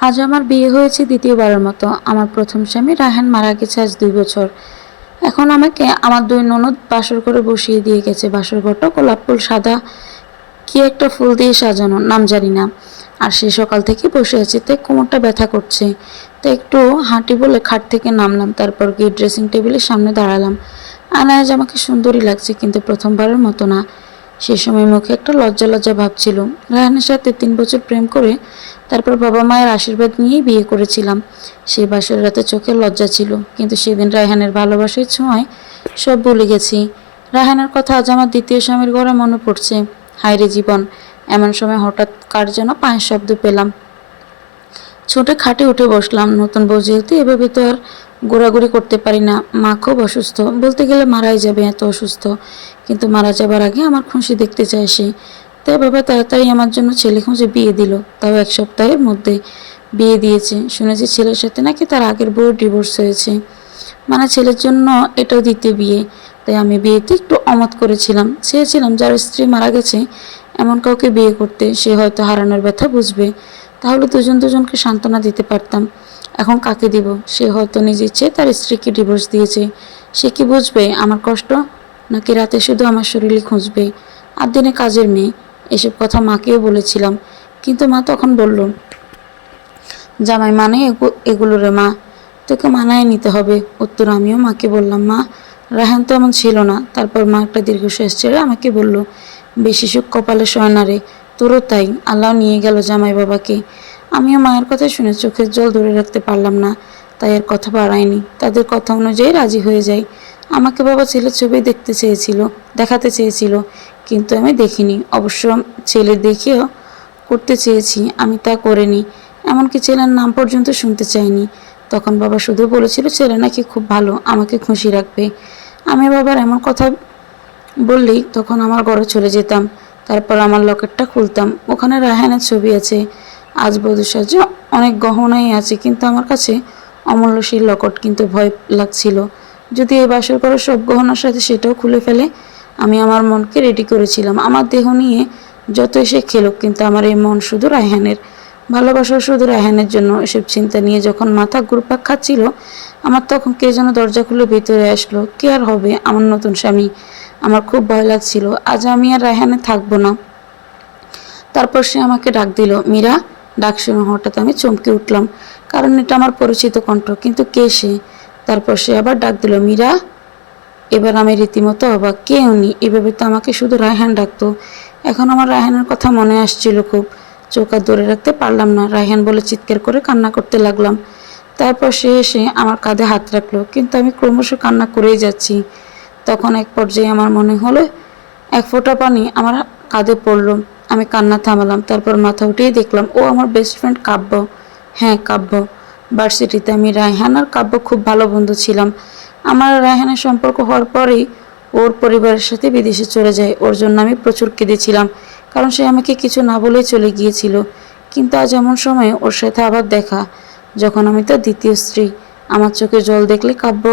আজ আমার বিয়ে হয়েছে দ্বিতীয়বারের মতো। আমার প্রথম স্বামী রায়হান মারা গেছে আজ দুই বছর। এখন আমাকে আমার দুই ননদ বাসর করে বসিয়ে দিয়ে গেছে। বাসর ঘরটা গোলাপ ফুল, সাদা কি একটা ফুল দিয়ে সাজানো, নাম জানি না। আর সে সকাল থেকে বসে আছি তাই কোমরটা ব্যথা করছে। তাই একটু হাঁটি বলে খাট থেকে নামলাম, তারপর গিয়ে ড্রেসিং টেবিলের সামনে দাঁড়ালাম। আনায়াজ আমাকে সুন্দরী লাগছে, কিন্তু প্রথমবারের মতো না। সে সময় মুখে একটা লজ্জা লজ্জা ভাব ছিল। রায়হানের সাথে তিন বছর প্রেম করে তারপর বাবা মায়ের আশীর্বাদ নিয়েই বিয়ে করেছিলাম। সেই বাসের রাতে চোখে লজ্জা ছিল, কিন্তু সেদিন রায়হানের ভালোবাসার ছোঁয়ায় সব ভুলে গেছি। রায়হানের কথা আজ আমার দ্বিতীয় স্বামীর ঘরে মনে পড়ছে। হায়রে জীবন, এমন সময় হঠাৎ কার যেন পায়ের শব্দ পেলাম। ছোটে খাটে উঠে বসলাম, নতুন বউ যেহেতু এভাবে তো আর ঘোরাঘুরি করতে পারি না। মা খুব অসুস্থ। বলতে গেলে মারাই যাবে, এত অসুস্থ। কিন্তু মারা যাবার আগে আমার খুশি দেখতে চায় সে। তাই বাবা তাড়াতাড়ি আমার জন্য ছেলে খুঁজে বিয়ে দিল। তাও এক সপ্তাহের মধ্যে বিয়ে দিয়েছে। শুনেছি ছেলের সাথে নাকি তার আগের বউ ডিভোর্স হয়েছে। মানে ছেলের জন্য এটাও দিতে বিয়ে। তাই আমি বিয়েতে একটু অমত করেছিলাম। চেয়েছিলাম যার স্ত্রী মারা গেছে, এমন কাউকে বিয়ে করতে। সে হয়তো হারানোর ব্যথা বুঝবে। তাহলে দুজন দুজনকে সান্ত্বনা দিতে পারতাম। এখন কাকে দিব? সে হয়তো নিজ ইচ্ছে তার স্ত্রীকে ডিভোর্স দিয়েছে। সে কি বুঝবে আমার কষ্ট? নাকি রাতে শুধু আমার শরীরই খুঁজবে? আর দিনে কাজের মেয়ে। এসব কথা মাকেও বলেছিলাম। কিন্তু মা তখন বলল, জামাই মানে এগু- এগুলো রে মা। তোকে মানায় নিতে হবে। উত্তর আমিও মাকে বললাম, মা রাহান তো এমন ছিল না। তারপর মা একটা দীর্ঘশ্বাস ছেড়ে আমাকে বলল, বেশি সুখ কপালে সয় রে। তোরও তাই। আল্লাহ নিয়ে গেল জামাই বাবাকে। আমিও মায়ের কথা শুনে চোখের জল ধরে রাখতে পারলাম না। তাই আর কথা বাড়ায়নি। তাদের কথা অনুযায়ী রাজি হয়ে যাই। আমাকে বাবা ছেলের ছবি দেখতে চেয়েছিল, দেখাতে চেয়েছিল, কিন্তু আমি দেখিনি। অবশ্য ছেলে দেখেও করতে চেয়েছি, আমি তা করিনি। এমনকি ছেলের নাম পর্যন্ত শুনতে চাইনি। তখন বাবা শুধু বলেছিল, ছেলে নাকি খুব ভালো, আমাকে খুশি রাখবে। আমি বাবার এমন কথা বললেই তখন আমার ঘরে চলে যেতাম। তারপর আমার লকেটটা খুলতাম। ওখানে রায়হানের ছবি আছে। আজ সাজে অনেক গহনাই আছে, কিন্তু আমার কাছে অমূল্য সেই লকেট কিন্তু ভয় লাগছিল। যদি এই বাসর করার সব গহনার সাথে সেটাও খুলে ফেলে, আমি আমার মনকে রেডি করেছিলাম। আমার দেহ নিয়ে যত এসে খেলুক, কিন্তু আমার এই মন শুধু রায়হানের। ভালোবাসা শুধু রায়হানের জন্য এসব চিন্তা নিয়ে যখন মাথা ঘুরপাক খাচ্ছিল, আমার তখন কে যেন দরজা খুলে ভিতরে আসলো। কে আর হবে আমার নতুন স্বামী? আমার খুব ভয় লাগছিল। আজ আমি আর রায়হানে থাকব না। তারপর সে আমাকে ডাক দিল, মীরা ডাক শুনে হঠাৎ আমি চমকে উঠলাম। কারণ এটা আমার পরিচিত কণ্ঠ, কিন্তু কে সে? তারপর সে আবার ডাক দিল, মীরা? এবার আমি রীতিমতো অবাক। কে উনি? এভাবে তো আমাকে শুধু রায়হান ডাকতো। এখন আমার রায়হানের কথা মনে আসছিল খুব। চোখ আর ধরে রাখতে পারলাম না। রায়হান বলে চিৎকার করে কান্না করতে লাগলাম। তারপর সে এসে আমার কাঁধে হাত রাখল, কিন্তু আমি ক্রমশ কান্না করেই যাচ্ছি। তখন এক পর্যায়ে আমার মনে হলো, এক ফোঁটা পানি আমার কাঁধে পড়ল। আমি কান্না থামালাম, তারপর মাথা উঠিয়ে দেখলাম, ও আমার বেস্ট ফ্রেন্ড কাব্য। হ্যাঁ কাব্য। ভার্সিটিতে আমি রায়হান আর কাব্য খুব ভালো বন্ধু ছিলাম। আমার রায়হানের সম্পর্ক হওয়ার পরেই ওর পরিবারের সাথে বিদেশে চলে যায়। ওর জন্য আমি প্রচুর কেঁদেছিলাম, কারণ সে আমাকে কিছু না বলেই চলে গিয়েছিল। কিন্তু আজ এমন সময়ে ওর সাথে আবার দেখা, যখন আমি তার দ্বিতীয় স্ত্রী। আমার চোখে জল দেখলে কাব্য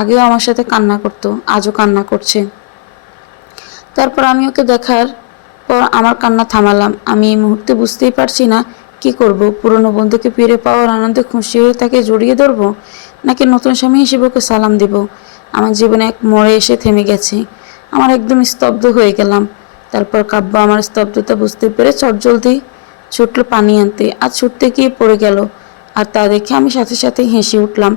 আগেও আমার সাথে কান্না করতো, আজও কান্না করছে। তারপর আমি ওকে দেখার পর আমার কান্না থামালাম। আমি এই মুহূর্তে বুঝতেই পারছি না কি করব। পুরনো বন্ধুকে ফিরে পাওয়ার আনন্দে খুশি হয়ে তাকে জড়িয়ে ধরবো, নাকি নতুন স্বামী হিসেবে ওকে সালাম দেব? আমার জীবনে এক মোড়ে এসে থেমে গেছে। আমার একদম স্তব্ধ হয়ে গেলাম। তারপর কাব্য আমার স্তব্ধতা বুঝতে পেরে চটজলদি ছুটলো পানি আনতে। আর ছুটতে গিয়ে পড়ে গেল, আর তা দেখে আমি সাথে সাথে হেসে উঠলাম।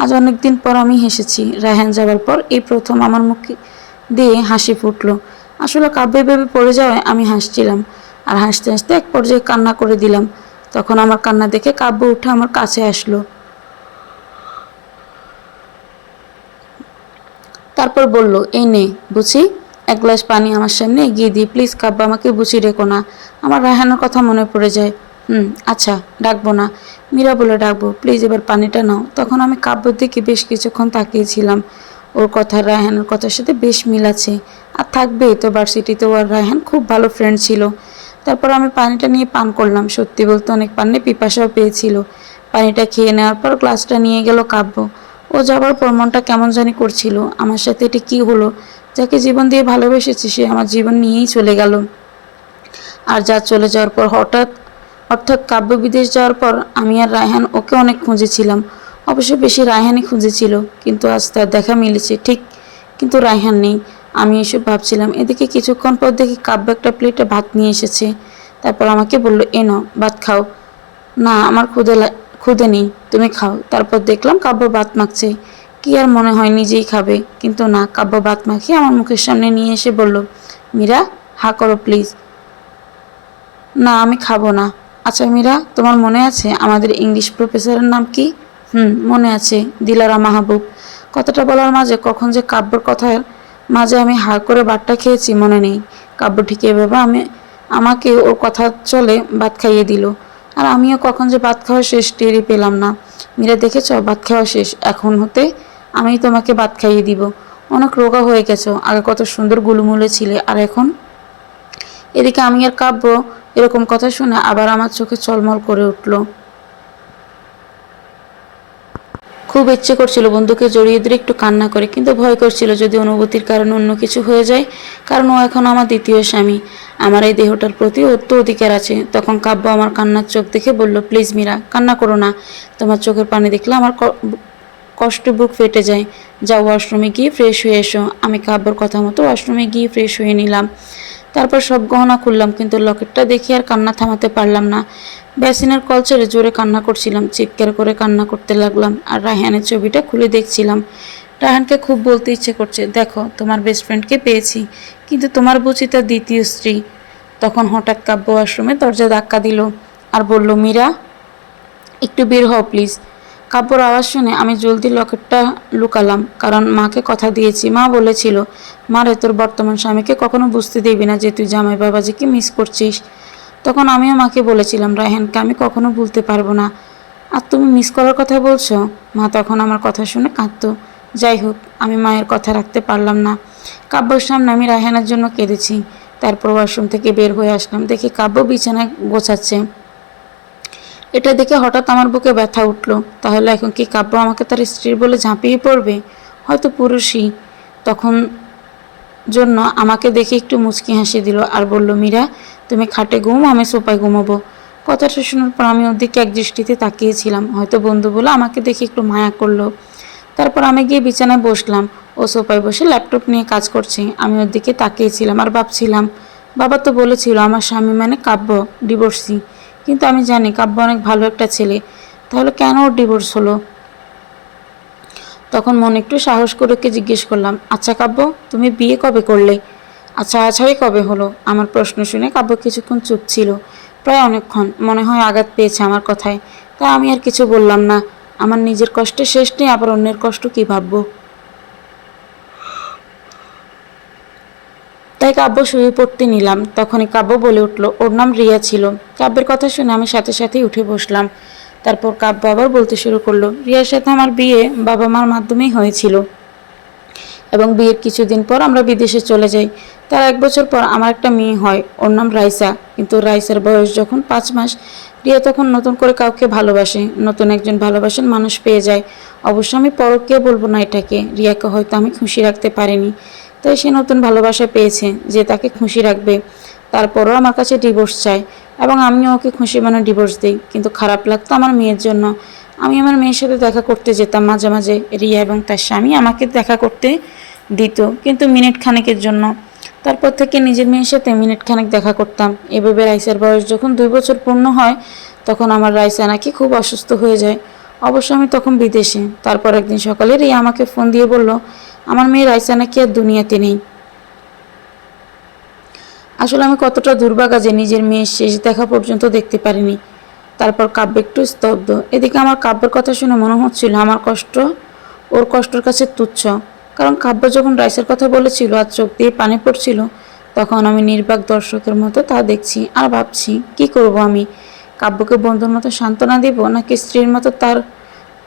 আজ অনেক দিন পর আমি হেসেছি। রায়হান যাওয়ার পর এই প্রথম আমার মুখে দিয়ে হাসি ফুটলো। আসলে কাব্যে ভেবে পড়ে যাওয়ায় আমি হাসছিলাম। আর হাসতে হাসতে এক পর্যায়ে কান্না করে দিলাম। তখন আমার কান্না দেখে কাব্য উঠে আমার কাছে আসলো। তারপর বলল, এই নে, বুঝি? এক গ্লাস পানি আমার সামনে এগিয়ে দিই, প্লিজ কাব্য আমাকে বুঝি রেখো না। আমার রায়হানের কথা মনে পড়ে যায়। হুম আচ্ছা ডাকবো না। মীরা বলে, ডাকবো, প্লিজ এবার পানিটা নাও। তখন আমি কাব্যর দিকে বেশ কিছুক্ষণ তাকিয়েছিলাম। ওর কথা রায়হানের কথার সাথে বেশ মিল আছে। আর থাকবেই তো ভার্সিটিতে ও আর রায়হান খুব ভালো ফ্রেন্ড ছিল। তারপর আমি পানিটা নিয়ে পান করলাম। সত্যি বলতে অনেক পানি পিপাসাও পেয়েছিল। পানিটা খেয়ে নেওয়ার পর গ্লাসটা নিয়ে গেল কাব্য। ও যাবার পর মনটা কেমন জানি করছিল। আমার সাথে এটি কি হলো? যাকে জীবন দিয়ে ভালোবেসেছি, সে আমার জীবন নিয়েই চলে গেল। আর যা চলে যাওয়ার পর হঠাৎ, অর্থাৎ কাব্য বিদেশ যাওয়ার পর আমি আর রায়হান ওকে অনেক খুঁজেছিলাম। অবশ্য বেশি রায়হানই খুঁজেছিল, কিন্তু আজ তার দেখা মিলেছে, ঠিক। কিন্তু রায়হান নেই। আমি এসব ভাবছিলাম, এদিকে কিছুক্ষণ পর দেখি কাব্য একটা প্লেটে ভাত নিয়ে এসেছে। তারপর আমাকে বলল, এ ভাত খাও। না, আমার খুদে ক্ষুদে নেই, তুমি খাও। তারপর দেখলাম কাব্য ভাত মাখছে। কি আর মনে হয়, নিজেই খাবে। কিন্তু না, কাব্য ভাত মাখিয়ে আমার মুখের সামনে নিয়ে এসে বলল, মীরা, হা করো, প্লিজ। না, আমি খাব না। আচ্ছা মীরা, তোমার মনে আছে আমাদের ইংলিশ প্রফেসরের নাম কি? হুম, মনে আছে, দিলারা মাহবুব। কথাটা বলার মাঝে কখন যে কাব্যর কথার মাঝে আমি হা করে বাটটা খেয়েছি, মনে নেই। কাব্য ঠিক এভাবে আমি, আমাকে ওর কথা চলে ভাত খাইয়ে দিল। আর আমিও কখন যে ভাত খাওয়া শেষ টেরই পেলাম না। মীরা, দেখেছ? ভাত খাওয়া শেষ। এখন হতে আমি তোমাকে ভাত খাইয়ে দিব। অনেক রোগা হয়ে গেছো, আগে কত সুন্দর গুলুমুলে ছিলে, আর এখন? এদিকে আমি আর কাব্য এরকম কথা শুনে আবার আমার চোখে চলমল করে উঠল। খুব ইচ্ছে করছিল বন্ধুকে জড়িয়ে ধরে একটু কান্না করে, কিন্তু ভয় করছিল যদি অনুভূতির কারণে অন্য কিছু হয়ে যায়। কারণ ও এখন আমার দ্বিতীয় স্বামী। আমার এই দেহটার প্রতি তো অধিকার আছে। তখন কাব্য আমার কান্নার চোখ দেখে বলল, প্লিজ মীরা, কান্না করো না। তোমার চোখের পানি দেখলে আমার কষ্ট বুক ফেটে যায়। যাও ওয়াশরুমে গিয়ে ফ্রেশ হয়ে এসো। আমি কাব্যর কথা মতো ওয়াশরুমে গিয়ে ফ্রেশ হয়ে নিলাম। তারপর সব গহনা খুললাম, কিন্তু লকেটটা দেখে আর কান্না থামাতে পারলাম না। বেসিনের কল ছেড়ে জোরে কান্না করছিলাম, চিৎকার করে কান্না করতে লাগলাম আর রায়হানের ছবিটা খুলে দেখছিলাম। রায়হানকে খুব বলতে ইচ্ছে করছে, দেখো, তোমার বেস্ট ফ্রেন্ডকে পেয়েছি, কিন্তু তোমার বুঝি তার দ্বিতীয় স্ত্রী। তখন হঠাৎ কাব্য আশ্রমে দরজা ধাক্কা দিল আর বলল, মীরা, একটু বের হও প্লিজ কাব্যর আওয়াজ শুনে আমি জলদি লকেটটা লুকালাম, কারণ মাকে কথা দিয়েছি। মা বলেছিল মারে তোর বর্তমান স্বামীকে কখনো বুঝতে দিবি না যে তুই জামাই বাবাজিকে মিস করছিস। তখন আমিও মাকে বলেছিলাম, রায়হানকে আমি কখনো ভুলতে পারব না। আর তুমি মিস করার কথা বলছো? মা তখন আমার কথা শুনে কাঁদতো। যাই হোক, আমি মায়ের কথা রাখতে পারলাম না। কাব্যর সামনে আমি রায়হানের জন্য কেঁদেছি। তারপর ওয়াশরুম থেকে বের হয়ে আসলাম। দেখি কাব্য বিছানায় গোছাচ্ছে। এটা দেখে হঠাৎ আমার বুকে ব্যথা উঠল। তাহলে এখন কি কাব্য আমাকে তার স্ত্রীর বলে ঝাঁপিয়ে পড়বে? হয়তো পুরুষই। তখন জন্য আমাকে দেখে একটু মুচকি হাসি দিল আর বলল, মীরা তুমি খাটে ঘুম, আমি সোফায় ঘুমাবো। কথাটা শোনার পর আমি ওর দিকে এক দৃষ্টিতে তাকিয়েছিলাম। হয়তো বন্ধু বলে আমাকে দেখে একটু মায়া করল। তারপর আমি গিয়ে বিছানায় বসলাম। ও সোফায় বসে ল্যাপটপ নিয়ে কাজ করছে। আমি ওর দিকে তাকিয়েছিলাম আর ভাবছিলাম, বাবা তো বলেছিল আমার স্বামী মানে কাব্য, ডিভোর্সি। কিন্তু আমি জানি কাব্য অনেক ভালো একটা ছেলে। তাহলে কেন ওর ডিভোর্স হলো? তখন মনে একটু সাহস করে ওকে জিজ্ঞেস করলাম আচ্ছা কাব্য, তুমি বিয়ে কবে করলে? আচ্ছা আছাড়ি কবে হলো? আমার প্রশ্ন শুনে কাব্য কিছুক্ষণ চুপ ছিল। প্রায় অনেকক্ষণ, মনে হয় আঘাত পেয়েছে আমার কথায়। তাই আমি আর কিছু বললাম না। আমার নিজের কষ্টে শেষ নেই, আবার অন্যের কষ্ট কি ভাববো? তাই কাব্য শুয়ে পড়তে নিলাম। তখনই কাব্য বলে উঠল, ওর নাম রিয়া ছিল। কাব্যের কথা শুনে আমি সাথে সাথেই উঠে বসলাম। তারপর কাব্য আবার বলতে শুরু করল, রিয়ার সাথে আমার বিয়ে বাবা মার মাধ্যমেই হয়েছিল এবং বিয়ের কিছুদিন পর আমরা বিদেশে চলে যাই। তার এক বছর পর আমার একটা মেয়ে হয়, ওর নাম রাইসা। কিন্তু রাইসার বয়স যখন পাঁচ মাস, রিয়া তখন নতুন করে কাউকে ভালোবাসে, নতুন একজন ভালোবাসেন মানুষ পেয়ে যায়। অবশ্য আমি পরকে বলব না এটাকে, রিয়াকে হয়তো আমি খুশি রাখতে পারিনি। তাই সে নতুন ভালোবাসা পেয়েছে যে তাকে খুশি রাখবে। তারপরও আমার কাছে ডিভোর্স চায় এবং আমিও ওকে খুশি মানে ডিভোর্স দিই। কিন্তু খারাপ লাগতো আমার মেয়ের জন্য। আমি আমার মেয়ের সাথে দেখা করতে যেতাম মাঝে মাঝে, রিয়া এবং তার স্বামী আমাকে দেখা করতে দিত, কিন্তু মিনিট খানেকের জন্য। তারপর থেকে নিজের মেয়ের সাথে মিনিট খানেক দেখা করতাম। এভাবে রাইসার বয়স যখন দুই বছর পূর্ণ হয়, তখন আমার রাইসা নাকি খুব অসুস্থ হয়ে যায়। অবশ্য আমি তখন বিদেশে। তারপর একদিন সকালে রিয়া আমাকে ফোন দিয়ে বলল, আমার মেয়ে রাইসা নাকি আর দুনিয়াতে নেই। আসলে আমি কতটা দুর্ভাগা যে নিজের মেয়ের শেষ দেখা পর্যন্ত দেখতে পারিনি। তারপর কাব্য একটু স্তব্ধ। এদিকে আমার কাব্যের কথা শুনে মনে হচ্ছিল আমার কষ্ট, ওর কষ্টর কাছে তুচ্ছ। কারণ কাব্য যখন রাইসের কথা বলেছিল আর চোখ দিয়ে পানি পড়ছিল, তখন আমি নির্বাক দর্শকের মতো তা দেখছি আর ভাবছি, কি করব আমি? কাব্যকে বন্ধুর মতো সান্ত্বনা দেব নাকি স্ত্রীর মতো তার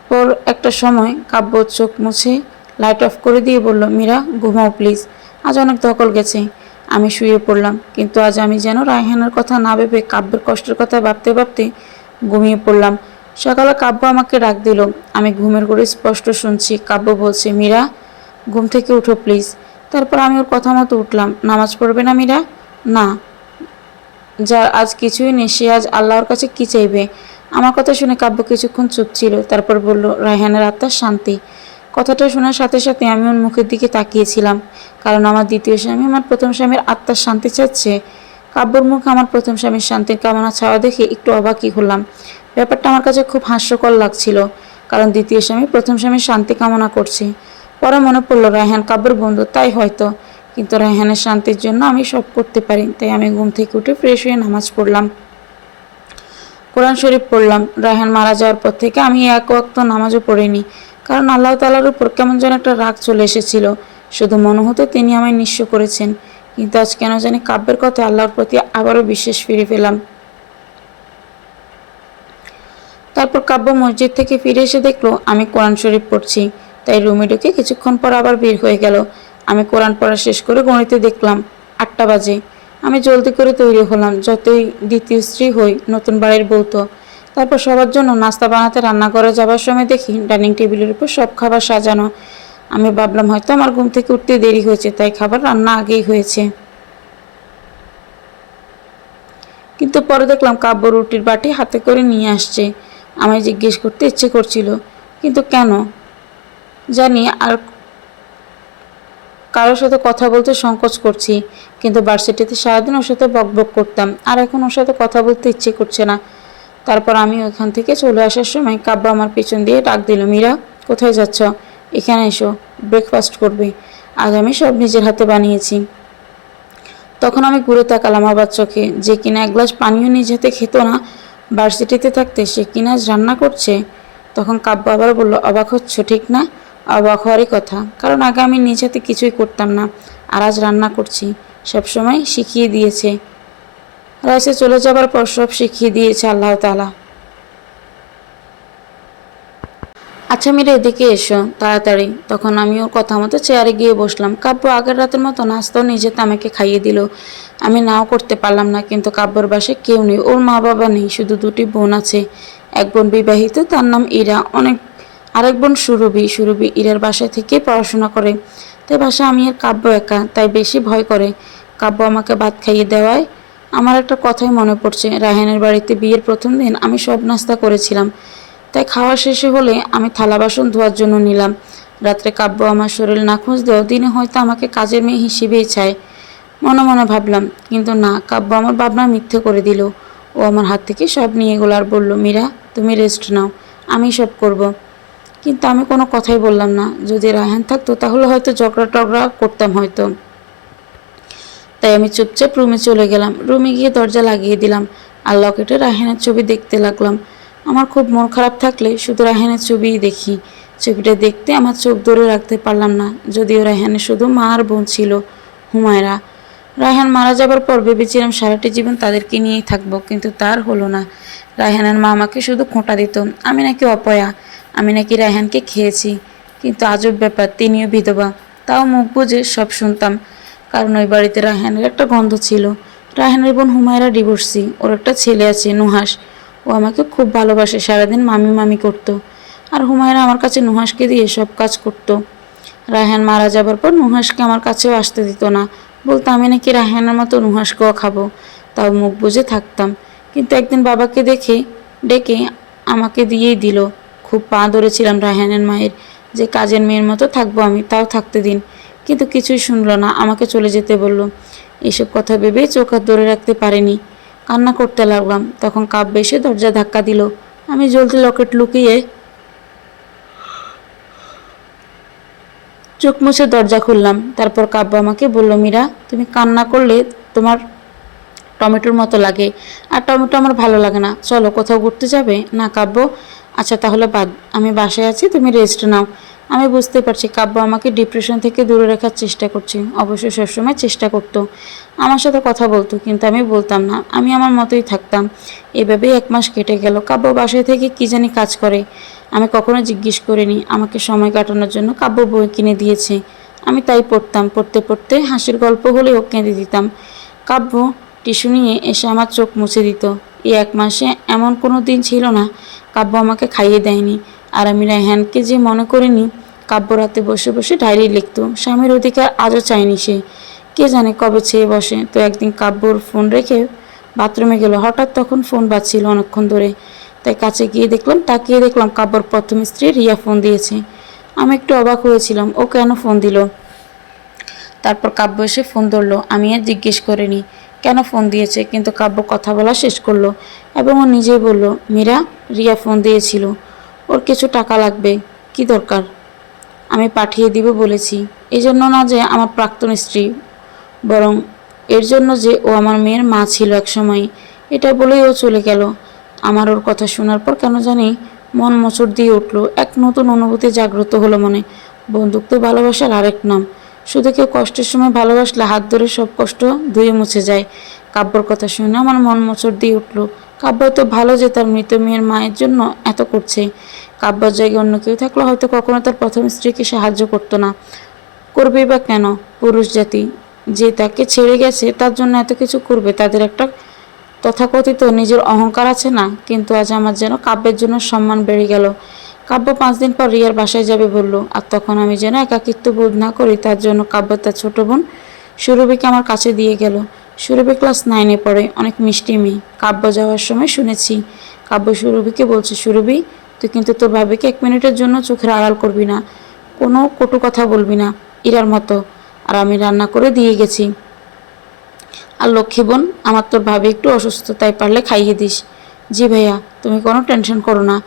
পর একটা সময় কাব্য চোখ মুছে লাইট অফ করে দিয়ে বলল, মীরা, ঘুমাও প্লিজ। আজ অনেক ধকল গেছে। আমি শুয়ে পড়লাম। কিন্তু আজ আমি যেন রায়হানের কথা না ভেবে কাব্যের কষ্টের কথা ভাবতে ভাবতে ঘুমিয়ে পড়লাম। সকালে কাব্য আমাকে ডাক দিল। আমি ঘুমের করে স্পষ্ট শুনছি। কাব্য বলছে, মীরা ঘুম থেকে উঠো প্লিজ তারপর আমি ওর কথা মতো উঠলাম। নামাজ পড়বে না মীরা? না। যার আজ কিছুই নেই। সে আজ আল্লাহর কাছে কি চাইবে? আমার কথা শুনে কাব্য কিছুক্ষণ চুপ ছিল। তারপর বলল, রায়হানের আত্মার শান্তি। কথাটা শোনার সাথে সাথে আমি ওর মুখের দিকে তাকিয়েছিলাম, কারণ আমার দ্বিতীয় স্বামী আমার প্রথম স্বামীর আত্মার শান্তি চাচ্ছে। কাব্যর মুখে আমার প্রথম স্বামীর শান্তির কামনা ছাওয়া দেখে একটু অবাকই হলাম। ব্যাপারটা আমার কাছে খুব হাস্যকর লাগছিল, কারণ দ্বিতীয় স্বামী প্রথম স্বামীর শান্তি কামনা করছে। পরে মনে পড়ল, রায়হান, কাব্যের বন্ধু, তাই হয়তো। কিন্তু রায়হানের শান্তির জন্য আমি সব করতে পারি। তাই আমি ঘুম থেকে উঠে ফ্রেশ হয়ে নামাজ পড়লাম। কোরআন শরীফ পড়লাম। রায়হান মারা যাওয়ার পর থেকে আমি এক ওয়াক্ত নামাজও পড়িনি। কারণ আল্লাহ তালার উপর কেমন যেন একটা রাগ চলে এসেছিল। শুধু মনে হতো তিনি আমায় নিঃস্ব করেছেন। কিন্তু আজ কেন জানি কাব্যের কথা আল্লাহর প্রতি আবারও বিশ্বাস ফিরে পেলাম। তারপর কাব্য মসজিদ থেকে ফিরে এসে দেখল, আমি কোরআন শরীফ পড়ছি। তাই রুমে ঢুকে কিছুক্ষণ পর আবার বের হয়ে গেল। আমি কোরআন পড়া শেষ করে গণিতে দেখলাম, আটটা বাজে। আমি জলদি করে তৈরি হলাম, যতই দ্বিতীয় স্ত্রী হই, নতুন বাড়ির বউ তো। তারপর সবার জন্য নাস্তা বানাতে রান্নাঘরে যাবার সময় দেখি ডাইনিং টেবিলের উপর সব খাবার সাজানো। আমি ভাবলাম হয়তো আমার ঘুম থেকে উঠতে দেরি হয়েছে, তাই খাবার রান্না আগেই হয়েছে। কিন্তু পরে দেখলাম কাব্য রুটির বাটি হাতে করে নিয়ে আসছে। আমায় জিজ্ঞেস করতে ইচ্ছে করছিল, কিন্তু কেন? জানি আর কারোর সাথে কথা বলতে সংকোচ করছি, কিন্তু ভার্সিটিতে সারাদিন ওর সাথে বকবক করতাম, আর এখন ওর সাথে কথা বলতে ইচ্ছে করছে না। তারপর আমি ওখান থেকে চলে আসার সময় কাব্য আমার পেছন দিয়ে ডাক দিল, মীরা, কোথায় যাচ্ছ? এখানে এসো ব্রেকফাস্ট করবে। আজ আমি সব নিজের হাতে বানিয়েছি। তখন আমি ঘুরে তাকালাম আবার চোখে, যে কিনা এক গ্লাস পানিও নিজ হাতে খেত না ভার্সিটিতে থাকতে সে কিনা রান্না করছে? তখন কাব্য আবার বলল, অবাক হচ্ছ, ঠিক না? অবাক হওয়ারই কথা। কারণ আগে আমি নিজ হাতে কিছুই করতাম না, আর আজ রান্না করছি। সবসময় শিখিয়ে দিয়েছে। রাইসে চলে যাবার পর সব শিখিয়ে দিয়েছে আল্লাহ তালা আচ্ছা মেরে, এদিকে এসো, তাড়াতাড়ি। তখন আমি ওর কথা মতো চেয়ারে গিয়ে বসলাম। কাব্য আগের রাতের মতো নাস্তাও নিজেতে আমাকে খাইয়ে দিল। আমি নাও করতে পারলাম না, কিন্তু কাব্যর বাসায় কেউ নেই। ওর মা বাবা নেই, শুধু দুটি বোন আছে। এক বোন বিবাহিত, তার নাম ইরা। অনেক আরেক বোন সুরভি সুরভি ইরার বাসায় থেকে পড়াশোনা করে। তাই বাসায় আমি আর কাব্য একা, তাই বেশি ভয় করে। কাব্য আমাকে ভাত খাইয়ে দেওয়ায় আমার একটা কথাই মনে পড়ছে, রায়হানের বাড়িতে বিয়ের প্রথম দিন আমি সব নাস্তা করেছিলাম। তাই খাওয়া শেষে হলে আমি থালা বাসন ধোয়ার জন্য নিলাম। রাত্রে কাব্য আমার শরীর না খুঁজলেও দিনে হয়তো আমাকে কাজের মেয়ে হিসেবেই চায়। মনে মনে ভাবলাম, কিন্তু না, কাব্য আমার ভাবনা মিথ্যে করে দিল। ও আমার হাত থেকে সব নিয়ে গেল আর বলল, মীরা, তুমি রেস্ট নাও আমি সব করব। কিন্তু আমি কোনো কথাই বললাম না। যদি রায়হান থাকতো, তাহলে হয়তো ঝগড়া টগড়া করতাম হয়তো। তাই আমি চুপচাপ রুমে চলে গেলাম। রুমে গিয়ে দরজা লাগিয়ে দিলাম। আর লকেটে রায়হানের ছবি দেখতে লাগলাম। আমার খুব মন খারাপ থাকলে শুধু রায়হানের ছবিই দেখি। ছবিটা দেখতে আমার চোখ ধরে রাখতে পারলাম না। যদিও রায়হানের শুধু মা আর বোন ছিল, হুমায়রা। রায়হান মারা যাবার পর ভেবেছিলাম সারাটি জীবন তাদেরকে নিয়েই থাকব, কিন্তু তার হলো না। রায়হানের মা আমাকে শুধু খোঁটা দিত। আমি নাকি অপয়া। আমি নাকি রায়হানকে খেয়েছি, কিন্তু আজব ব্যাপার, তিনিও বিধবা। তাও মুখ বুঝে সব শুনতাম, কারণ ওই বাড়িতে রায়হানের একটা গন্ধ ছিল। রায়হানের বোন হুমায়রা ডিভোর্সি, ওর একটা ছেলে আছে নুহাস ও আমাকে খুব ভালোবাসে, সারাদিন মামি মামি করতো। আর হুমায়রা আমার কাছে নুহাসকে দিয়ে সব কাজ করতো। রায়হান মারা যাবার পর নুহাসকে আমার কাছেও আসতে দিত না। বলতো, আমি নাকি রায়হানের মতো নুহাসকেও খাব। তাও মুখ বুঝে থাকতাম। কিন্তু একদিন বাবাকে দেখে, ডেকে আমাকে দিয়েই দিল। খুব পা ধরেছিলাম রায়হানের মায়ের, যে কাজের মেয়ের মতো থাকব আমি, তাও থাকতে দিন। কিন্তু কিছুই শুনলো না, আমাকে চলে যেতে বলল। এসব কথা ভেবে চোখ হাত ধরে রাখতে পারিনি। কান্না করতে লাগলাম, তখন কাব্য এসে দরজা ধাক্কা দিল। আমি জলদি লকেট লুকিয়ে চোখ মুছে দরজা খুললাম। তারপর কাব্য আমাকে বলল, মীরা, তুমি কান্না করলে তোমার টমেটোর মতো লাগে, আর টমেটো আমার ভালো লাগে না। চলো কোথাও ঘুরতে যাবে? না, কাব্য আচ্ছা তাহলে বাদ, আমি বাসায় আছি, তুমি রেস্ট নাও। আমি বুঝতে পারছি, কাব্য আমাকে ডিপ্রেশন থেকে দূরে রাখার চেষ্টা করছে। অবশ্যই সবসময় চেষ্টা করতো। আমার সাথে কথা বলতো, কিন্তু আমি বলতাম না। আমি আমার মতোই থাকতাম। এভাবেই এক মাস কেটে গেল। কাব্য বাসায় থেকে কী জানি কাজ করে। আমি কখনো জিজ্ঞেস করিনি। আমাকে সময় কাটানোর জন্য কাব্য বই কিনে দিয়েছে। আমি তাই পড়তাম। পড়তে পড়তে হাসির গল্প হলে হলেও কেঁদে দিতাম। কাব্য টিস্যু নিয়ে এসে আমার চোখ মুছে দিত। এই এক মাসে এমন কোনো দিন ছিল না কাব্য আমাকে খাইয়ে দেয়নি। আর আমি রায়হানকে যে মনে করিনি, কাব্য রাতে বসে বসে ডায়েরি লিখতো। স্বামীর অধিকার আজও চায়নি সে। কে জানে কবে ছেয়ে বসে। তো একদিন কাব্যর ফোন রেখে বাথরুমে গেল। হঠাৎ তখন ফোন বাজছিল অনেকক্ষণ ধরে। তাই কাছে গিয়ে দেখলাম, তাকিয়ে দেখলাম কাব্যর প্রথম স্ত্রী রিয়া ফোন দিয়েছে। আমি একটু অবাক হয়েছিলাম, ও কেন ফোন দিল? তারপর কাব্য এসে ফোন ধরলো। আমি আর জিজ্ঞেস করিনি। কেন ফোন দিয়েছে? কিন্তু কাব্য কথা বলা শেষ করল এবং ও নিজেই বলল, মীরা, রিয়া ফোন দিয়েছিল। ওর কিছু টাকা লাগবে। কি দরকার? আমি পাঠিয়ে দিব বলেছি। এই জন্য না যে আমার প্রাক্তন স্ত্রী, বরং এর জন্য যে ও আমার মেয়ের মা ছিল এক সময় এটা বলেই ও চলে গেল। আমার ওর কথা শোনার পর কেন জানি মন মোচড় দিয়ে উঠল। এক নতুন অনুভূতি জাগ্রত হলো মনে। তো ভালোবাসার আরেক নাম। শুধু কেউ কষ্টের সময় ভালোবাসলে হাত ধরে সব কষ্ট ধুয়ে মুছে যায়। কাব্যর কথা শুনে আমার মন মোচড় দিয়ে উঠল, কাব্য তো ভালো যে তার মৃত মেয়ের মায়ের জন্য এত করছে। কাব্যর জায়গায় অন্য কেউ থাকলে হয়তো কখনো তার প্রথম স্ত্রীকে সাহায্য করতো না। করবেই বা কেন? পুরুষ জাতি যে তাকে ছেড়ে গেছে, তার জন্য এত কিছু করবে, তাদের একটা তথাকথিত নিজের অহংকার আছে না? কিন্তু আজ আমার যেন কাব্যের জন্য সম্মান বেড়ে গেল। কাব্য পাঁচ দিন পর রিয়ার বাসায় যাবে বলল। আর তখন আমি যেন একাকিত্ব বোধ না করি, তার জন্য কাব্য তার ছোট বোন সুরভিকে আমার কাছে দিয়ে গেল। সুরভি ক্লাস নাইনে পড়ে, অনেক মিষ্টি মেয়ে। কাব্য যাওয়ার সময় শুনেছি। কাব্য সুরভিকে বলছে, সুরভি, তুই কিন্তু তোর ভাবিকে এক মিনিটের জন্য চোখের আড়াল করবি না। কোনো কটু কথা বলবি না, ইরার মতো। আর আমি রান্না করে দিয়ে গেছি। আর লক্ষ্মী বোন, আমার তোর ভাবি একটু অসুস্থ, তাই পারলে খাইয়ে দিস। জি ভাইয়া, তুমি কোনো টেনশন করো না।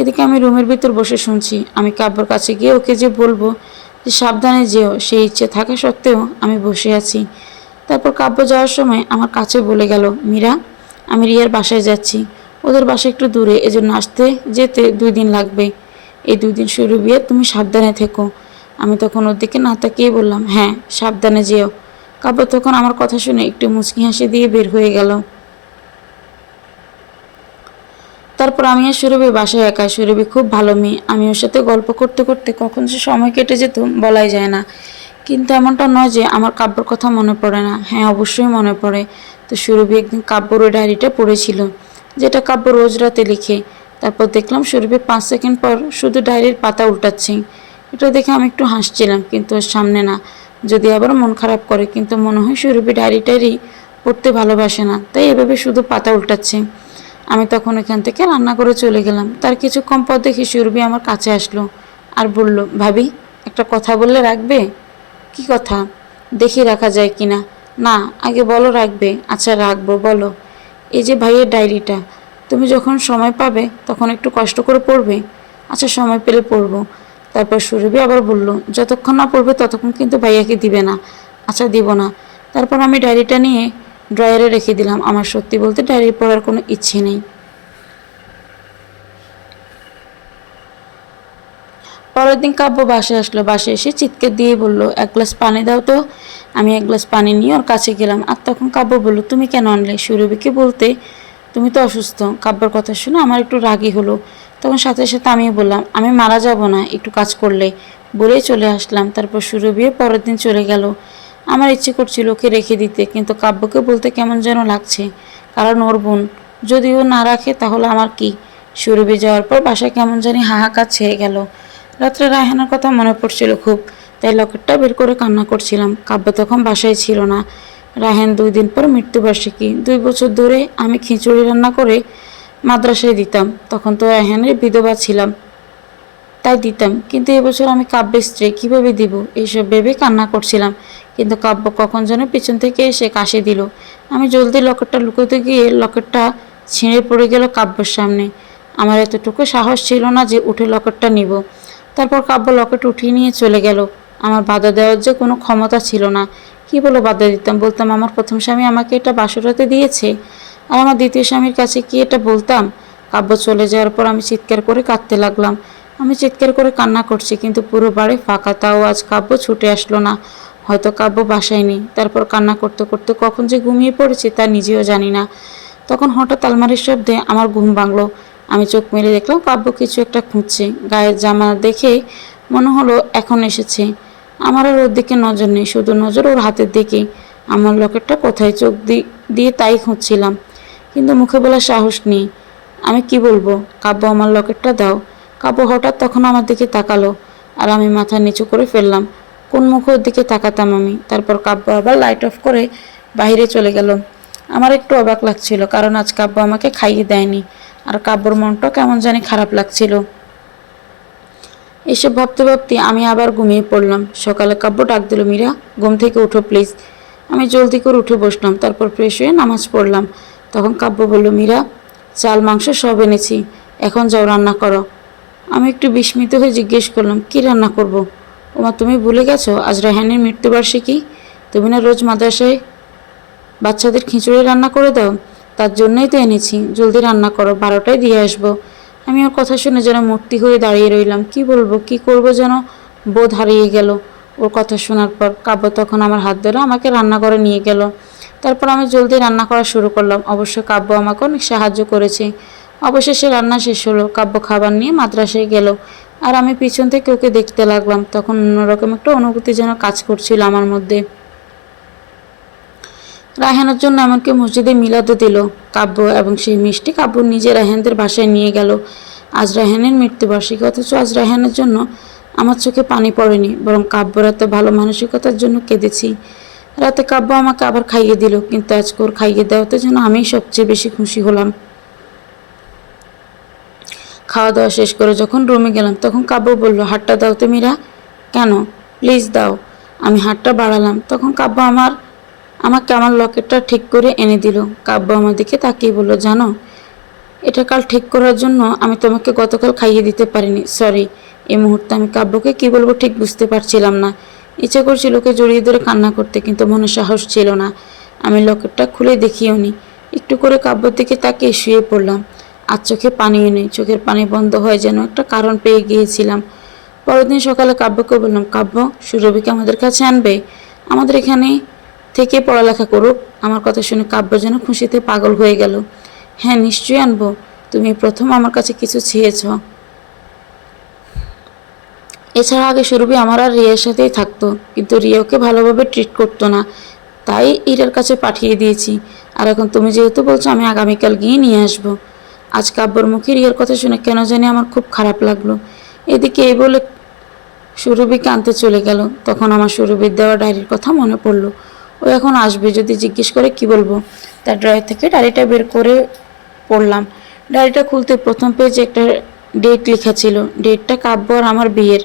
এদিকে আমি রুমের ভিতর বসে শুনছি। আমি কাব্যর কাছে গিয়ে ওকে যে বলব, যে সাবধানে যেও, সেই ইচ্ছে থাকা সত্ত্বেও আমি বসে আছি। তারপর কাব্য যাওয়ার সময় আমার কাছে বলে গেল, মীরা, আমি রিয়ার বাসায় যাচ্ছি। ওদের বাসা একটু দূরে, এজন্য আসতে যেতে দুই দিন লাগবে। এই দুই দিন শুরু বিয়ে, তুমি সাবধানে থেকো। আমি তখন ওর দিকে না তাকিয়ে বললাম হ্যাঁ সাবধানে যেও। কাব্য তখন আমার কথা শুনে একটু মুচকি হাসি দিয়ে বের হয়ে গেল। তারপর আমি আর সুরভি বাসায় একা। সুরভি খুব ভালো মেয়ে। আমি ওর সাথে গল্প করতে করতে কখন যে সময় কেটে যেত বলাই যায় না। কিন্তু এমনটা নয় যে আমার কাব্যর কথা মনে পড়ে না। হ্যাঁ অবশ্যই মনে পড়ে। তো সুরভি একদিন কাব্যর ওই ডায়েরিটা পড়েছিল, যেটা কাব্য রোজ রাতে লিখে। তারপর দেখলাম সুরভি পাঁচ সেকেন্ড পর শুধু ডায়েরির পাতা উল্টাচ্ছে। এটা দেখে আমি একটু হাসছিলাম, কিন্তু ওর সামনে না। যদি আবার মন খারাপ করে, কিন্তু মনে হয় সুরভি ডায়েরিটারই পড়তে ভালোবাসে না। তাই এভাবে শুধু পাতা উল্টাচ্ছে। আমি তখন এখান থেকে রান্না করে চলে গেলাম। তার কিছুক্ষণ পর দেখি সুরভি আমার কাছে আসলো আর বলল, ভাবি, একটা কথা বললে রাখবে? কি কথা? দেখি রাখা যায় কিনা? না, আগে বলো রাখবে। আচ্ছা রাখব, বলো। এই যে ভাইয়ের ডায়েরিটা, তুমি যখন সময় পাবে, তখন একটু কষ্ট করে পড়বে? আচ্ছা সময় পেলে পড়ব। তারপর সুরভি আবার বলল, যতক্ষণ না পড়বে, ততক্ষণ কিন্তু ভাইয়াকে দিবে না। আচ্ছা দিব না। তারপর আমি ডায়েরিটা নিয়ে ড্রয়ারে রেখে দিলাম, আমার সত্যি বলতে ডায়েরি পড়ার কোনো ইচ্ছে নেই। পরের দিন কাব্য বাসায় আসলো, বাসায় এসে চিৎকে দিয়ে বলল, এক গ্লাস পানি দাও তো। আমি এক গ্লাস পানি নিয়ে ওর কাছে গেলাম, আর তখন কাব্য বলল, তুমি কেন আনলে? সুরভিকে বলতে, তুমি তো অসুস্থ। কাব্যর কথা শুনে আমার একটু রাগই হলো। তখন সাথে সাথে আমিও বললাম, আমি মারা যাব না, একটু কাজ করলে। বলেই চলে আসলাম। তারপর সুরভিও পরের দিন চলে গেল। আমার ইচ্ছে করছিল ওকে রেখে দিতে, কিন্তু কাব্যকে বলতে কেমন যেন লাগছে। কারণ ওর বোন, যদি ও না রাখে তাহলে আমার কি? সুরভি যাওয়ার পর বাসায় কেমন জানি হাহাকার ছেয়ে গেল। রাত্রে রায়হানার কথা মনে পড়ছিল খুব, তাই লকেটটা বের করে কান্না করছিলাম। কাব্য তখন বাসায় ছিল না। রায়হান দুই দিন পর মৃত্যুবার্ষিকী। দুই বছর ধরে আমি খিচুড়ি রান্না করে মাদ্রাসায় দিতাম। তখন তো রায়হানের বিধবা ছিলাম, তাই দিতাম। কিন্তু এবছর আমি কাব্যের স্ত্রী কীভাবে দিব? এইসব ভেবে কান্না করছিলাম। কিন্তু কাব্য কখন যেন পিছন থেকে এসে কাশি দিল। আমি জলদি লকেটটা লুকোতে গিয়ে লকেটটা ছিঁড়ে পড়ে গেল কাব্যের সামনে। আমার এতটুকু সাহস ছিল না যে উঠে লকেটটা নিব। তারপর কাব্য লকেট উঠিয়ে নিয়ে চলে গেল। আমার বাধা দেওয়ার যে কোনো ক্ষমতা ছিল না। কি বলে বাধা দিতাম? বলতাম, আমার প্রথম স্বামী আমাকে এটা বাসরাতে দিয়েছে। আর আমার দ্বিতীয় স্বামীর কাছে কি এটা বলতাম? কাব্য চলে যাওয়ার পর আমি চিৎকার করে কাঁদতে লাগলাম। আমি চিৎকার করে কান্না করছি, কিন্তু পুরো বাড়ি ফাঁকা। তাও আজ কাব্য ছুটে আসলো না। হয়তো কাব্য বাসায় নেই। তারপর কান্না করতে করতে কখন যে ঘুমিয়ে পড়েছি তা নিজেও জানি না। তখন হঠাৎ আলমারির শব্দে আমার ঘুম ভাঙলো। আমি চোখ মেলে দেখলাম কাব্য কিছু একটা খুঁজছে। গায়ের জামা দেখে মনে হলো এখন এসেছে। আমার আর ওর দিকে নজর নেই, শুধু নজর ওর হাতের দিকে। আমার লকেটটা কোথায়? চোখ দিয়ে তাই খুঁজছিলাম। কিন্তু মুখে বলার সাহস নেই। আমি কি বলব? কাব্য আমার লকেটটা দাও। কাব্য হঠাৎ তখন আমার দিকে তাকালো। আর আমি মাথা নিচু করে ফেললাম। কোন মুখে ওর দিকে তাকাতাম আমি। তারপর কাব্য আবার লাইট অফ করে বাইরে চলে গেল। আমার একটু অবাক লাগছিল, কারণ আজ কাব্য আমাকে খাইয়ে দেয়নি। আর কাব্যর মনটা কেমন জানি খারাপ লাগছিল। এসব ভাবতে ভাবতে আমি আবার ঘুমিয়ে পড়লাম। সকালে কাব্য ডাক দিল, মীরা, ঘুম থেকে উঠো প্লিজ আমি জলদি করে উঠে বসলাম, তারপর ফ্রেশ হয়ে নামাজ পড়লাম। তখন কাব্য বলল, মীরা, চাল, মাংস সব এনেছি, এখন যাও রান্না করো। আমি একটু বিস্মিত হয়ে জিজ্ঞেস করলাম, কি রান্না করব। ওমা, তুমি ভুলে গেছো? আজ রাহানের মৃত্যুবার্ষিকী। তুমি না রোজ মাদ্রাসায় বাচ্চাদের খিচুড়ি রান্না করে দাও? তার জন্যই তো এনেছি। জলদি রান্না করো, বারোটায় দিয়ে আসব। আমি ওর কথা শুনে যেন মূর্তি হয়ে দাঁড়িয়ে রইলাম। কি বলব, কি করব যেন? বোধ হারিয়ে গেল। ওর কথা শোনার পর কাব্য তখন আমার হাত ধরে আমাকে রান্নাঘরে নিয়ে গেল। তারপর আমি জলদি রান্না করা শুরু করলাম। অবশ্য কাব্য আমাকে অনেক সাহায্য করেছে। অবশেষে রান্না শেষ হলো। কাব্য খাবার নিয়ে মাদ্রাসায় গেল। আর আমি পিছন থেকে ওকে দেখতে লাগলাম। তখন অন্যরকম একটা অনুভূতি যেন কাজ করছিল আমার মধ্যে। রায়হানের জন্য এমনকি মসজিদে মিলাদও দিল। কাব্য এবং সেই মিষ্টি কাব্য নিজে রায়হানদের বাসায় নিয়ে গেল। আজ রায়হানের মৃত্যুবার্ষিকী অথচ আজ রায়হানের জন্য আমার চোখে পানি পড়েনি, বরং কাব্যর এত ভালো মানসিকতার জন্য কেঁদেছি। রাতে কাব্য আমাকে আবার খাইয়ে দিল, কিন্তু আজকে ওর খাইয়ে দেওয়াতে যেন আমি সবচেয়ে বেশি খুশি হলাম। খাওয়া দাওয়া শেষ করে যখন রুমে গেলাম, তখন কাব্য বলল, হাটটা দাও তো মীরা। কেন? প্লিজ দাও। আমি হাটটা বাড়ালাম। তখন কাব্য আমার, আমাকে আমার লকেটটা ঠিক করে এনে দিল। কাব্য আমার দিকে তাকিয়ে বলল, জানো, এটা কাল ঠিক করার জন্য আমি তোমাকে গতকাল খাইয়ে দিতে পারিনি। সরি, এই মুহূর্তে আমি কাব্যকে কি বলব ঠিক বুঝতে পারছিলাম না। ইচ্ছে করছিল ওকে জড়িয়ে ধরে কান্না করতে, কিন্তু মনে সাহস ছিল না। আমি লকেটটা খুলে দেখিও নি একটু করে কাব্যর দিকে তাকিয়ে শুয়ে পড়লাম। আর চোখে পানিও নেই। চোখের পানি বন্ধ হয়ে যেন একটা কারণ পেয়ে গিয়েছিলাম। পরের দিন সকালে কাব্যকে বললাম, কাব্য, সুরভিকে আমাদের কাছে আনবে? আমাদের এখানে থেকে পড়ালেখা করুক। আমার কথা শুনে কাব্য যেন খুশিতে পাগল হয়ে গেল। হ্যাঁ নিশ্চয়ই আনব। তুমি প্রথম আমার কাছে কিছু চেয়েছ। এছাড়া আগে সুরভি আমার আর রিয়ার সাথেই থাকতো, কিন্তু রিয়া ওকে ভালোভাবে ট্রিট করতো না। তাই ইরার কাছে পাঠিয়ে দিয়েছি। আর এখন তুমি যেহেতু বলছো, আমি আগামীকাল গিয়ে নিয়ে আসব। আজ কাব্যর মুখে রিয়ার কথা শুনে কেন জানি আমার খুব খারাপ লাগল। এদিকে এই বলে সুরভিকে আনতে চলে গেল। তখন আমার সুরভির দেওয়া ডায়েরির কথা মনে পড়ল। ও এখন আসবে যদি জিজ্ঞেস করে কি বলব? তার ড্রয়ার থেকে ডায়েরিটা বের করে পড়লাম। ডায়েরিটা খুলতে প্রথম পেজে একটা ডেট লেখা ছিল। ডেটটা কাব্য আর আমার বিয়ের।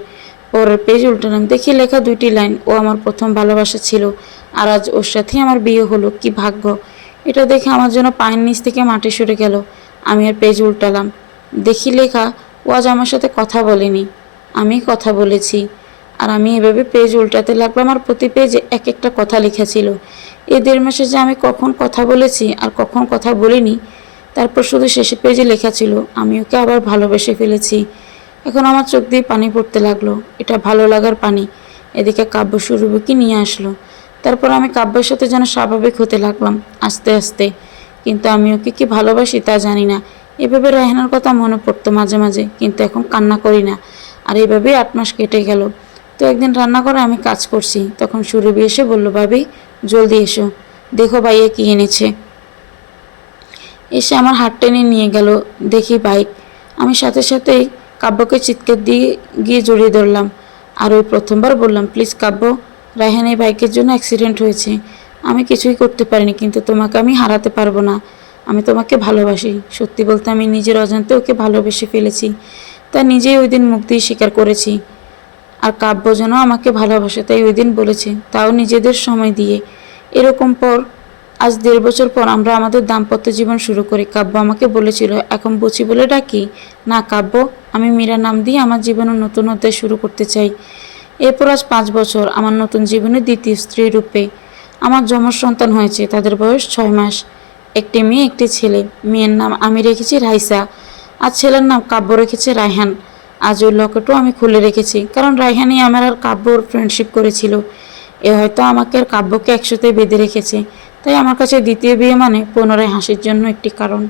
পরের পেজ উল্টালাম দেখি লেখা দুইটি লাইন। ও আমার প্রথম ভালোবাসা ছিল। আর আজ ওর সাথেই আমার বিয়ে হলো। কি ভাগ্য। এটা দেখে আমার জন্য পায়ের নিচ থেকে মাটি সরে গেল। আমি আর পেজ উল্টালাম। দেখি লেখা ও আজ আমার সাথে কথা বলেনি। আমি কথা বলেছি। আর আমি এভাবে পেজ উল্টাতে লাগলাম আর প্রতি পেজে এক একটা কথা লেখা ছিল। এই দেড় মাসে যে আমি কখন কথা বলেছি আর কখন কথা বলিনি, তারপর শুধু শেষে পেজে লেখা ছিল, আমি ওকে আবার ভালোবেসে ফেলেছি। এখন আমার চোখ দিয়ে পানি পড়তে লাগল। এটা ভালো লাগার পানি। এদিকে কাব্য সুরভিকে নিয়ে আসলো। তারপর আমি কাব্যের সাথে যেন স্বাভাবিক হতে লাগলাম, আস্তে আস্তে। কিন্তু আমি ওকে কি ভালোবাসি তা জানি না। এভাবে রায়হানার কথা মনে পড়তো মাঝে মাঝে, কিন্তু এখন কান্না করি না। আর এইভাবেই আট মাস কেটে গেল। তো একদিন রান্না করে আমি কাজ করছি। তখন সুরভি এসে বলল, ভাবি, জলদি এসো। দেখো ভাইয়া কি এনেছে। এসে আমার হাত টেনে নিয়ে গেল। দেখি বাইক আমি সাথে সাথেই কাব্যকে চিৎকার দিয়ে গিয়ে জড়িয়ে ধরলাম। আর ওই প্রথমবার বললাম, প্লিজ কাব্য, রায়হান এই বাইকের জন্য অ্যাক্সিডেন্ট হয়েছে। আমি কিছুই করতে পারিনি, কিন্তু তোমাকে আমি হারাতে পারব না। আমি তোমাকে ভালোবাসি। সত্যি বলতে আমি নিজের অজান্তে ওকে ভালোবেসে ফেলেছি। তা নিজেই ওই দিন মুখ দিয়ে স্বীকার করেছি। আর কাব্য যেন আমাকে ভালোবাসে, তাই ওই দিন বলেছে, তাও নিজেদের সময় দিয়ে। এরকম পর, আজ দেড় বছর পর আমরা আমাদের দাম্পত্য জীবন শুরু করি। কাব্য আমাকে বলেছিল, এখন বুঝি বলে ডাকি, না কাব্য, আমি মীরা নাম দিয়ে আমার জীবনের নতুন অধ্যায় শুরু করতে চাই। এরপর আজ পাঁচ বছর, আমার নতুন জীবনের দ্বিতীয় স্ত্রী রূপে আমার যমজ সন্তান হয়েছে, তাদের বয়স ছয় মাস। একটি মেয়ে, একটি ছেলে। মেয়ের নাম আমি রেখেছি রাইসা। আর ছেলের নাম কাব্য রেখেছে রায়হান। আজ ওই লকেটও আমি খুলে রেখেছি, কারণ রায়হানই আমার আর কাব্যর ফ্রেন্ডশিপ করেছিল। এ হয়তো আমাকে আর কাব্যকে একসাথে বেঁধে রেখেছে। তাই আমার কাছে দ্বিতীয় বিয়ে মানে পুনরায় হাসির জন্য একটি কারণ।